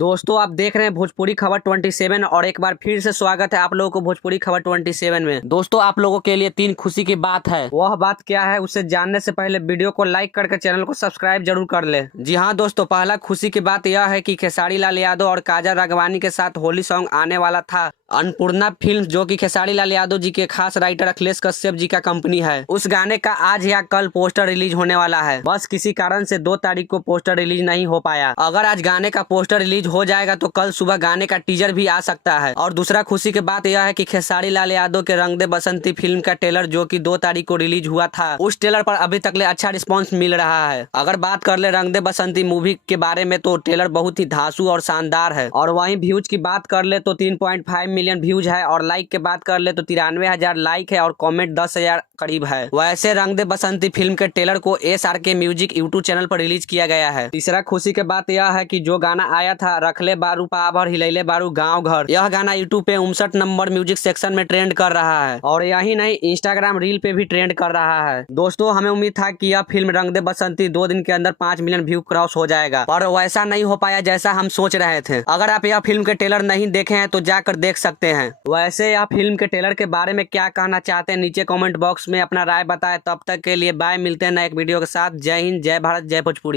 दोस्तों आप देख रहे हैं भोजपुरी खबर 27 और एक बार फिर से स्वागत है आप लोगों को भोजपुरी खबर 27 में। दोस्तों आप लोगों के लिए 3 खुशी की बात है। वह बात क्या है उसे जानने से पहले वीडियो को लाइक करके चैनल को सब्सक्राइब जरूर कर ले। जी हाँ दोस्तों, पहला खुशी की बात यह है कि खेसारी लाल यादव और काजल राघवानी के साथ होली सॉन्ग आने वाला था। अन्नपूर्णा फिल्म, जो कि खेसारी लाल यादव जी के खास राइटर अखिलेश कश्यप जी का कंपनी है, उस गाने का आज या कल पोस्टर रिलीज होने वाला है। बस किसी कारण से 2 तारीख को पोस्टर रिलीज नहीं हो पाया। अगर आज गाने का पोस्टर रिलीज हो जाएगा तो कल सुबह गाने का टीजर भी आ सकता है। और दूसरा खुशी की बात यह है कि खेसारी लाल यादव के रंग दे बसंती फिल्म का ट्रेलर, जो कि 2 तारीख को रिलीज हुआ था, उस ट्रेलर पर अभी तक ले अच्छा रिस्पॉन्स मिल रहा है। अगर बात कर ले रंग दे बसंती मूवी के बारे में तो ट्रेलर बहुत ही धांसू और शानदार है। और वहीं व्यूज की बात कर ले तो 3.5 मिलियन व्यूज है। और लाइक की बात कर ले तो 93,000 लाइक है और कमेंट 10,000 करीब है। वैसे रंग दे बसंती फिल्म के ट्रेलर को SRK म्यूजिक यूट्यूब चैनल पर रिलीज किया गया है। तीसरा खुशी की बात यह है कि जो गाना आया था रखले बारू पाभर हिलैले बारू गांव घर, यह गाना यूट्यूब पे 59 नंबर म्यूजिक सेक्शन में ट्रेंड कर रहा है। और यही नहीं, इंस्टाग्राम रील पे भी ट्रेंड कर रहा है। दोस्तों हमें उम्मीद था कि यह फिल्म रंग दे बसंती 2 दिन के अंदर 5 मिलियन व्यू क्रॉस हो जाएगा, पर वैसा नहीं हो पाया जैसा हम सोच रहे थे। अगर आप यह फिल्म के ट्रेलर नहीं देखे हैं तो जाकर देख सकते हैं। वैसे यह फिल्म के ट्रेलर के बारे में क्या कहना चाहते हैं नीचे कमेंट बॉक्स में अपना राय बताएं। तब तक के लिए बाय, मिलते हैं नए एक वीडियो के साथ। जय हिंद, जय भारत, जय भोजपुरी।